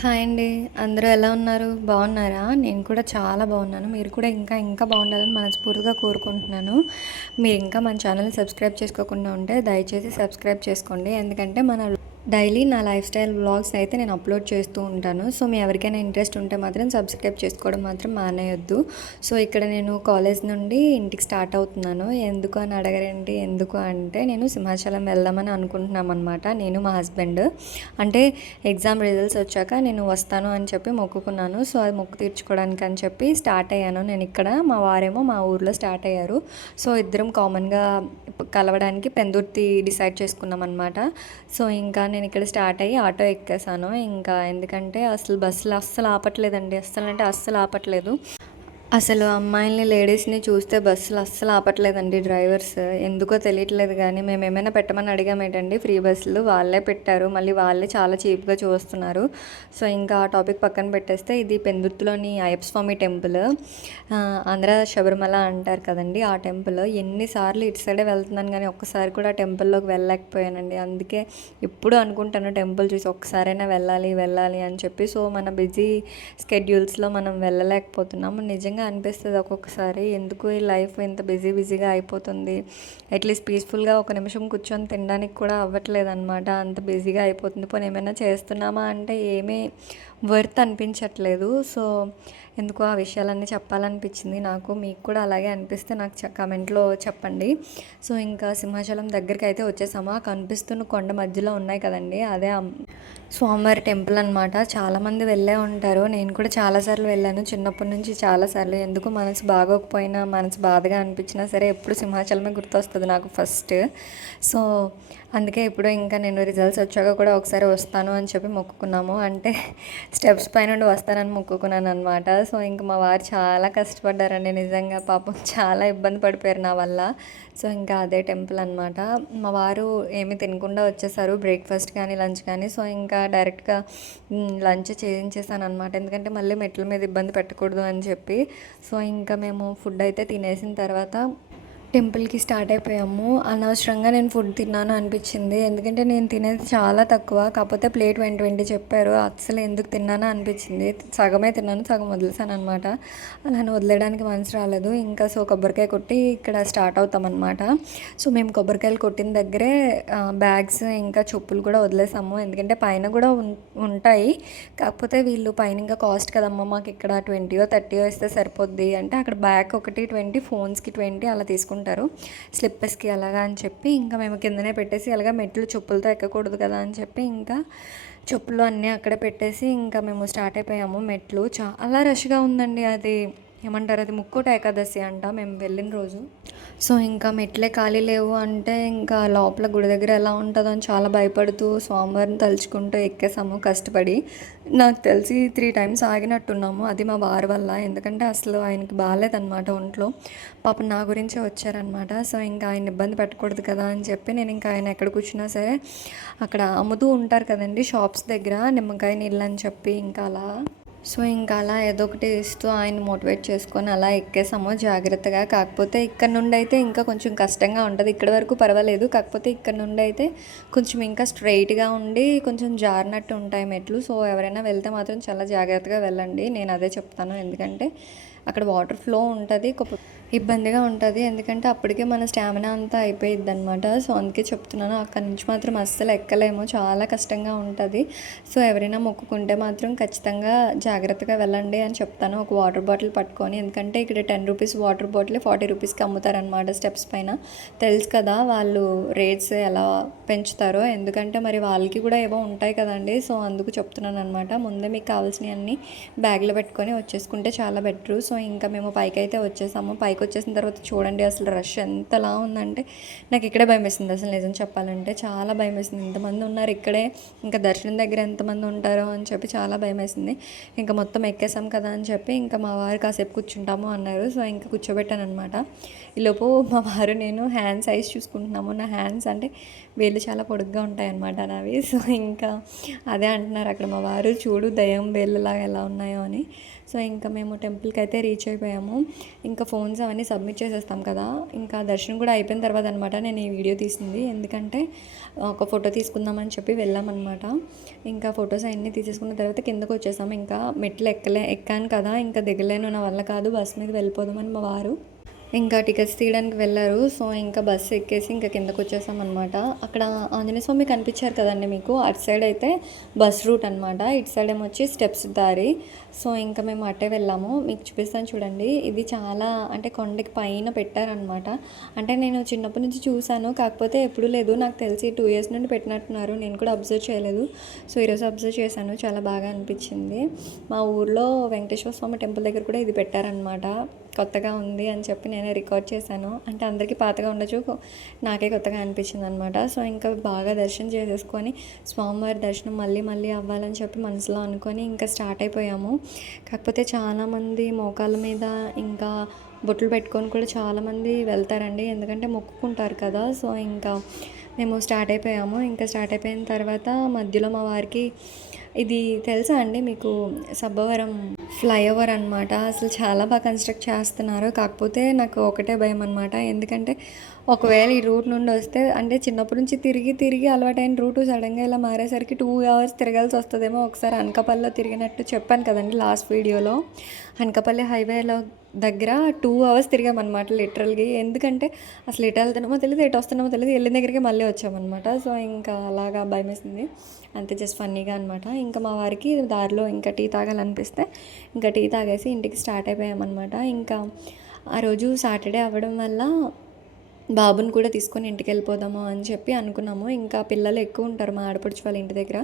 Hi అండి. అందరూ ఎలా ఉన్నారు? బాగున్నారా? నేను కూడా చాలా బాగున్నాను. మీరు కూడా ఇంకా బాగుండాలని మనస్ఫూర్తిగా కోరుకుంటున్నాను. మీరు ఇంకా మన ఛానల్‌ని సబ్స్క్రైబ్ చేసుకోకుండా ఉంటే దయచేసి సబ్స్క్రైబ్ చేసుకోండి. ఎందుకంటే మన డైలీ నా లైఫ్ స్టైల్ వ్లాగ్స్ అయితే నేను అప్లోడ్ చేస్తూ ఉంటాను. సో మీ ఎవరికైనా ఇంట్రెస్ట్ ఉంటే మాత్రం సబ్స్క్రైబ్ చేసుకోవడం మాత్రం మానేయొద్దు. సో ఇక్కడ నేను కాలేజ్ నుండి ఇంటికి స్టార్ట్ అవుతున్నాను. ఎందుకు అని అడగరేంటి? ఎందుకు అంటే నేను సింహాచలం వెళ్దామని అనుకుంటున్నామన్నమాట. నేను మా హస్బెండ్. అంటే ఎగ్జామ్ రిజల్ట్స్ వచ్చాక నేను వస్తాను అని చెప్పి మొక్కుకున్నాను. సో అది మొక్కు తీర్చుకోవడానికి అని చెప్పి స్టార్ట్ అయ్యాను నేను ఇక్కడ. మా వారేమో మా ఊర్లో స్టార్ట్ అయ్యారు. సో ఇద్దరం కామన్గా కలవడానికి పెందుర్తి డిసైడ్ చేసుకున్నాం అనమాట. సో ఇంకా నేను ఇక్కడ స్టార్ట్ అయ్యి ఆటో ఎక్కేసాను. ఇంకా ఎందుకంటే అసలు బస్సులు అస్సలు ఆపట్లేదండి. అస్సలు అంటే అస్సలు ఆపట్లేదు. అసలు అమ్మాయిల్ని, లేడీస్‌ని చూస్తే బస్సులు అస్సలు ఆపట్లేదండి డ్రైవర్స్. ఎందుకో తెలియట్లేదు గానీ, మేమేమైనా పెట్టమని అడిగామేంటండి ఫ్రీ బస్సులు. వాళ్ళే పెట్టారు. మళ్ళీ వాళ్ళే చాలా చీప్‌గా చూస్తున్నారు. సో, ఇంకా ఆ టాపిక్ పక్కన పెట్టేస్తే ఇది పెందుర్తిలోని అయ్యప్ప స్వామి టెంపుల్. ఆంధ్ర శబరిమల అంటారు కదండీ! ఆ టెంపుల్. ఎన్ని సార్లు ఇటు సైడే వెళ్తున్నాను గానీ, ఒక్కసారి కూడా ఆ టెంపుల్‌లోకి వెళ్ళలేకపోయానండి. అందుకే ఎప్పుడూ అనుకుంటాను టెంపుల్ చూసి ఒక్కసారైనా వెళ్ళాలి, వెళ్ళాలి అని చెప్పి. సో, మన బిజీ స్కెడ్యూల్స్లో మనం వెళ్ళలేకపోతున్నాము. నిజంగా అనిపిస్తుంది ఒక్కొక్కసారి, ఎందుకు ఈ లైఫ్ ఇంత బిజీగా అయిపోతుంది. అట్లీస్ట్ పీస్ఫుల్గా ఒక నిమిషం కూర్చొని తినడానికి కూడా అవ్వట్లేదన్నమాట. అంత బిజీగా అయిపోతుంది. పోనీ ఏమైనా చేస్తున్నామా అంటే ఏమీ వర్త్ అనిపించట్లేదు. సో ఎందుకో ఆ విషయాలన్నీ చెప్పాలనిపించింది నాకు. మీకు కూడా అలాగే అనిపిస్తే నాకు కమెంట్లో చెప్పండి. సో ఇంకా సింహాచలం దగ్గరికి అయితే వచ్చేసాము. ఆ కనిపిస్తున్న కొండ మధ్యలో ఉన్నాయి కదండి, అదే స్వామివారి టెంపుల్ అనమాట. చాలామంది వెళ్ళే ఉంటారు. నేను కూడా చాలాసార్లు వెళ్ళాను చిన్నప్పటి నుంచి చాలాసార్లు. ఎందుకు మనసు బాగోకపోయినా, మనసు బాధగా అనిపించినా సరే ఎప్పుడు సింహాచలమే గుర్తొస్తుంది నాకు ఫస్ట్. సో అందుకే ఇప్పుడు ఇంకా నేను రిజల్ట్స్ వచ్చాక కూడా ఒకసారి వస్తాను అని చెప్పి మొక్కుకున్నాము. అంటే స్టెప్స్ పై నుండి వస్తానని మొక్కుకున్నాను అనమాట. సో ఇంకా మా వారు చాలా కష్టపడ్డారండి నిజంగా. పాపం చాలా ఇబ్బంది పడిపోయారు నా వల్ల. సో ఇంకా అదే టెంపుల్ అనమాట. మా వారు ఏమీ తినకుండా వచ్చేసారు, బ్రేక్ఫాస్ట్ కానీ లంచ్ కానీ. సో ఇంకా డైరెక్ట్గా లంచ్ చేయించేసాను అనమాట. ఎందుకంటే మళ్ళీ మెట్ల మీద ఇబ్బంది పెట్టకూడదు అని చెప్పి. సో ఇంకా మేము ఫుడ్ అయితే తినేసిన తర్వాత టెంపుల్కి స్టార్ట్ అయిపోయాము. అనవసరంగా నేను ఫుడ్ తిన్నాను అనిపించింది. ఎందుకంటే నేను తినేది చాలా తక్కువ. కాకపోతే ప్లేట్ 20 చెప్పారు. అస్సలు ఎందుకు తిన్నానో అనిపించింది. సగమే తిన్నాను, సగం వదిలేసాను అనమాట. అలానే వదిలేయడానికి మనసు రాలేదు. ఇంకా సో కొబ్బరికాయ కొట్టి ఇక్కడ స్టార్ట్ అవుతామన్నమాట. సో మేము కొబ్బరికాయలు కొట్టిన దగ్గరే బ్యాగ్స్ ఇంకా చెప్పులు కూడా వదిలేసాము. ఎందుకంటే పైన కూడా ఉంటాయి. కాకపోతే వీళ్ళు పైన ఇంకా కాస్ట్ కదమ్మా, మాకు ఇక్కడ 20 30 ఇస్తే సరిపోద్ది అంటే అక్కడ బ్యాగ్ ఒకటి 20, ఫోన్స్కి 20 అలా తీసుకుంటారు, స్లిప్పర్స్కి అలాగా అని చెప్పి ఇంకా మేము కిందనే పెట్టేసి అలాగా మెట్లు చెప్పులతో ఎక్కకూడదు కదా అని చెప్పి ఇంకా చెప్పులు అన్నీ అక్కడే పెట్టేసి ఇంకా మేము స్టార్ట్ అయిపోయాము. మెట్లు చాలా రష్గా ఉందండి. అది ఏమంటారు, అది ముక్కోట ఏకాదశి అంట మేము వెళ్ళిన రోజు. సో ఇంకా మెట్లే ఖాళీ లేవు అంటే ఇంకా లోపల గుడి దగ్గర ఎలా ఉంటుందో అని చాలా భయపడుతూ స్వామివారిని తలుచుకుంటూ ఎక్కేసాము కష్టపడి. నాకు తెలిసి 3 టైమ్స్ ఆగినట్టున్నాము. అది మా వారి వల్ల. ఎందుకంటే అసలు ఆయనకి బాగాలేదన్నమాట ఒంట్లో. పాపం నా గురించే వచ్చారనమాట. సో ఇంకా ఆయన ఇబ్బంది పెట్టకూడదు కదా అని చెప్పి నేను ఇంకా ఆయన ఎక్కడ కూర్చున్నా సరే అక్కడ అమ్ముతూ ఉంటారు కదండి షాప్స్ దగ్గర, నిమ్మకాయ నీళ్ళు అని చెప్పి ఇంకా అలా. సో ఇంకా అలా ఏదో ఒకటి ఇస్తూ ఆయన మోటివేట్ చేసుకొని అలా ఎక్కేసాము జాగ్రత్తగా. కాకపోతే ఇక్కడ నుండి అయితే ఇంకా కొంచెం కష్టంగా ఉంటుంది. ఇక్కడ వరకు పర్వాలేదు, కాకపోతే ఇక్కడ నుండి అయితే కొంచెం ఇంకా స్ట్రైట్గా ఉండి కొంచెం జారినట్టు ఉంటాయి మెట్లు. సో ఎవరైనా వెళ్తే మాత్రం చాలా జాగ్రత్తగా వెళ్ళండి, నేను అదే చెప్తాను. ఎందుకంటే అక్కడ వాటర్ ఫ్లో ఉంటుంది, ఇబ్బందిగా ఉంటుంది. ఎందుకంటే అప్పటికే మన స్టామినా అంతా అయిపోయిద్ది అనమాట. సో అందుకే చెప్తున్నాను, అక్కడి నుంచి మాత్రం అస్సలు ఎక్కలేము, చాలా కష్టంగా ఉంటుంది. సో ఎవరైనా మొక్కుకుంటే మాత్రం ఖచ్చితంగా జాగ్రత్తగా వెళ్ళండి అని చెప్తాను. ఒక వాటర్ బాటిల్ పట్టుకొని, ఎందుకంటే ఇక్కడ 10 రూపీస్ వాటర్ బాటిల్ 40 రూపీస్కి అమ్ముతారనమాట స్టెప్స్ పైన. తెలుసు కదా వాళ్ళు రేట్స్ ఎలా పెంచుతారో, ఎందుకంటే మరి వాళ్ళకి కూడా ఏవో ఉంటాయి కదండి. సో అందుకు చెప్తున్నాను అనమాట. ముందే మీకు కావాల్సినవి అన్నీ బ్యాగ్లో పెట్టుకొని వచ్చేసుకుంటే చాలా బెటరు. సో ఇంకా మేము పైకి అయితే వచ్చేసాము. పైకి వచ్చేసిన తర్వాత చూడండి అసలు రష్ ఎంతలా ఉందంటే నాకు ఇక్కడే భయం వేసింది అసలు, నిజం చెప్పాలంటే చాలా భయం వేసింది. ఇంతమంది ఉన్నారు ఇక్కడే, ఇంకా దర్శనం దగ్గర ఎంతమంది ఉంటారో అని చెప్పి చాలా భయం వేసింది. ఇంకా మొత్తం ఎక్కేసాం కదా అని చెప్పి ఇంకా మా వారు కాసేపు కూర్చుంటాము అన్నారు. సో ఇంకా కూర్చోబెట్టాను అనమాట. ఈలోపు మా వారు నేను హ్యాండ్ సైజ్ చూసుకుంటున్నాము. నా హ్యాండ్స్ అంటే వేళ్ళు చాలా పొడుగ్గా ఉంటాయన్నమాట నావి. సో ఇంకా అదే అంటున్నారు అక్కడ మా వారు, చూడు దయ్యం వేళ్ళలాగా ఎలా ఉన్నాయో అని. సో ఇంకా మేము టెంపుల్కి అయితే రీచ్ అయిపోయాము. ఇంకా ఫోన్స్ అవన్నీ సబ్మిట్ చేసేస్తాం కదా, ఇంకా దర్శనం కూడా అయిపోయిన తర్వాత అనమాట నేను ఈ వీడియో తీసింది. ఎందుకంటే ఒక ఫోటో తీసుకుందామని చెప్పి వెళ్ళామన్నమాట. ఇంకా ఫొటోస్ అన్నీ తీసేసుకున్న తర్వాత కిందకు వచ్చేసాము. ఇంకా మెట్లు ఎక్కాను కదా, ఇంకా దిగలేను, నా వల్ల కాదు, బస్ మీద వెళ్ళిపోదామని మా వారు ఇంకా టికెట్స్ తీయడానికి వెళ్ళారు. సో ఇంకా బస్సు ఎక్కేసి ఇంకా కిందకు వచ్చేసామన్నమాట. అక్కడ ఆంజనేయ స్వామి కనిపించారు కదండి మీకు, అటు సైడ్ అయితే బస్ రూట్ అనమాట, ఇటు సైడ్ ఏమో వచ్చి స్టెప్స్ దారి. సో ఇంకా మేము అట్టే వెళ్ళాము. మీకు చూపిస్తాను చూడండి. ఇది చాలా అంటే కొండకి పైన పెట్టారనమాట. అంటే నేను చిన్నప్పటి నుంచి చూశాను, కాకపోతే ఎప్పుడూ లేదు, నాకు తెలిసి 2 years నుండి పెట్టినట్టున్నారు. నేను కూడా అబ్జర్వ్ చేయలేదు. సో ఈరోజు అబ్జర్వ్ చేశాను, చాలా బాగా అనిపించింది. మా ఊర్లో వెంకటేశ్వర స్వామి టెంపుల్ దగ్గర కూడా ఇది పెట్టారనమాట. కొత్తగా ఉంది అని చెప్పి నేనే రికార్డ్ చేశాను. అంటే అందరికీ పాతగా ఉండొచ్చు, నాకే కొత్తగా అనిపించింది అనమాట. సో ఇంకా బాగా దర్శనం చేసేసుకొని స్వామివారి దర్శనం మళ్ళీ మళ్ళీ అవ్వాలని చెప్పి మనసులో అనుకొని ఇంకా స్టార్ట్ అయిపోయాము. కాకపోతే చాలామంది మోకాళ్ళ మీద ఇంకా బొట్లు పెట్టుకొని కూడా చాలామంది వెళ్తారండి, ఎందుకంటే మొక్కుకుంటారు కదా. సో ఇంకా మేము స్టార్ట్ అయిపోయాము. ఇంకా స్టార్ట్ అయిపోయిన తర్వాత మధ్యలో మా వారికి ఇది తెలుసా అండి మీకు, సబ్బవరం ఫ్లైఓవర్ అనమాట. అసలు చాలా బాగా కన్స్ట్రక్ట్ చేస్తున్నారు. కాకపోతే నాకు ఒకటే భయం అనమాట, ఎందుకంటే ఒకవేళ ఈ రూట్ నుండి వస్తే, అంటే చిన్నప్పటి నుంచి తిరిగి తిరిగి అలవాటైన రూటు సడన్గా ఇలా మారేసరికి 2 hours తిరగాల్సి వస్తుందేమో. ఒకసారి అనకాపల్లిలో తిరిగినట్టు చెప్పాను కదండి లాస్ట్ వీడియోలో, అనకాపల్లి హైవేలో దగ్గర 2 hours తిరిగామన్నమాట లిటరల్గా. ఎందుకంటే అసలు ఎటు వెళ్తున్నామో తెలియదు, ఎటు వస్తున్నామో తెలియదు, వెళ్ళిన దగ్గరికి మళ్ళీ వచ్చామన్నమాట. సో ఇంకా అలాగా భయం వేసింది, అంతే, జస్ట్ ఫన్నీగా అనమాట. ఇంకా మా వారికి దారిలో ఇంకా టీ తాగాలనిపిస్తే ఇంకా టీ తాగేసి ఇంటికి స్టార్ట్ అయిపోయామన్నమాట. ఇంకా ఆ రోజు సాటర్డే అవ్వడం వల్ల బాబుని కూడా తీసుకొని ఇంటికి వెళ్ళిపోదాము అని చెప్పి అనుకున్నాము. ఇంకా పిల్లలు ఎక్కువ ఉంటారు మా ఆడపడుచు వాళ్ళ ఇంటి దగ్గర.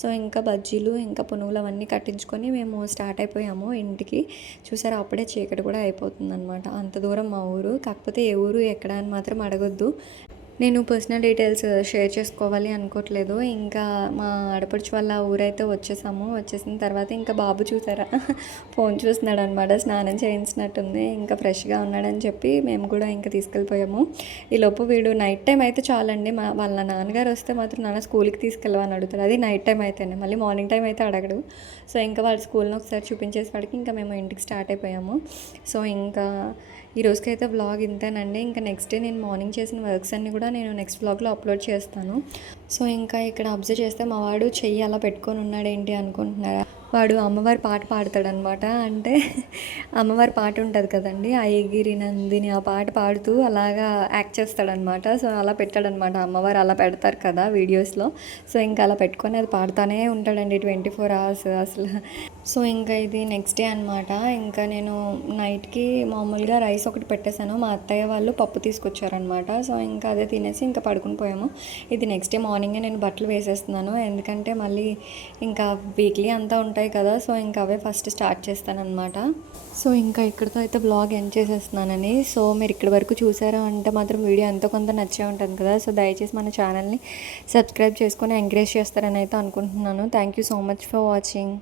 సో ఇంకా బజ్జీలు ఇంకా పునుగులు అవన్నీ కట్టించుకొని మేము స్టార్ట్ అయిపోయాము ఇంటికి. చూసారా, అప్పుడే చీకటి కూడా అయిపోతుంది అనమాట. అంత దూరం మా ఊరు. కాకపోతే ఏ ఊరు ఎక్కడ అని మాత్రం అడగొద్దు, నేను పర్సనల్ డీటెయిల్స్ షేర్ చేసుకోవాలి అనుకోవట్లేదు. ఇంకా మా ఆడపడుచు వాళ్ళ ఊరైతే వచ్చేసాము. వచ్చేసిన తర్వాత ఇంకా బాబు చూసారా ఫోన్ చూస్తున్నాడు అనమాట, స్నానం చేయించినట్టుంది, ఇంకా ఫ్రెష్గా ఉన్నాడని చెప్పి మేము కూడా ఇంకా తీసుకెళ్ళిపోయాము. ఈలోపు వీడు నైట్ టైం అయితే చాలండి, వాళ్ళ నాన్నగారు వస్తే మాత్రం నాన్న స్కూల్కి తీసుకెళ్ళవని అడుగుతాడు, అది నైట్ టైం అయితేనే, మళ్ళీ మార్నింగ్ టైం అయితే అడగడు. సో ఇంకా వాళ్ళ స్కూల్ని ఒకసారి చూపించేసరికి ఇంకా మేము ఇంటికి స్టార్ట్ అయిపోయాము. సో ఇంకా ఈ రోజుకైతే వ్లాగ్ ఇంతేనండి. ఇంకా నెక్స్ట్ డే నేను మార్నింగ్ చేసిన వర్క్స్ అన్నీ కూడా నేను నెక్స్ట్ వ్లాగ్లో అప్లోడ్ చేస్తాను. సో ఇంకా ఇక్కడ అబ్జర్వ్ చేస్తే మా వాడు చెయ్యి అలా పెట్టుకొని ఉన్నాడు ఏంటి అనుకుంటున్నారా, వాడు అమ్మవారి పాట పాడతాడనమాట. అంటే అమ్మవారి పాట ఉంటుంది కదండి, అయ్యగిరి నందిని, ఆ పాట పాడుతూ అలాగా యాక్ట్ చేస్తాడనమాట. సో అలా పెట్టాడనమాట, అమ్మవారు అలా పెడతారు కదా వీడియోస్లో. సో ఇంకా అలా పెట్టుకొని అది పాడుతూనే ఉంటాడండి 24 hours అసలు. సో ఇంకా ఇది నెక్స్ట్ డే అనమాట. ఇంకా నేను నైట్కి మామూలుగా రైస్ ఒకటి పెట్టేశాను, మా అత్తయ్య వాళ్ళు పప్పు తీసుకొచ్చారనమాట. సో ఇంకా అదే తినేసి ఇంకా పడుకుని పోయాము. ఇది నెక్స్ట్ డే మార్నింగే నేను బట్టలు వేసేస్తున్నాను, ఎందుకంటే మళ్ళీ ఇంకా వీక్లీ అంతా ఉంటాయి కదా. సో ఇంకా అవే ఫస్ట్ స్టార్ట్ చేస్తానన్నమాట. సో ఇంకా ఇక్కడితో అయితే బ్లాగ్ ఎండ్ చేసేస్తున్నానని. సో మీరు ఇక్కడి వరకు చూసారా అంటే మాత్రం వీడియో ఎంతో కొంత నచ్చే ఉంటుంది కదా. సో దయచేసి మన ఛానల్ని సబ్స్క్రైబ్ చేసుకొని ఎంకరేజ్ చేస్తారని అయితే అనుకుంటున్నాను. Thank you so much for watching.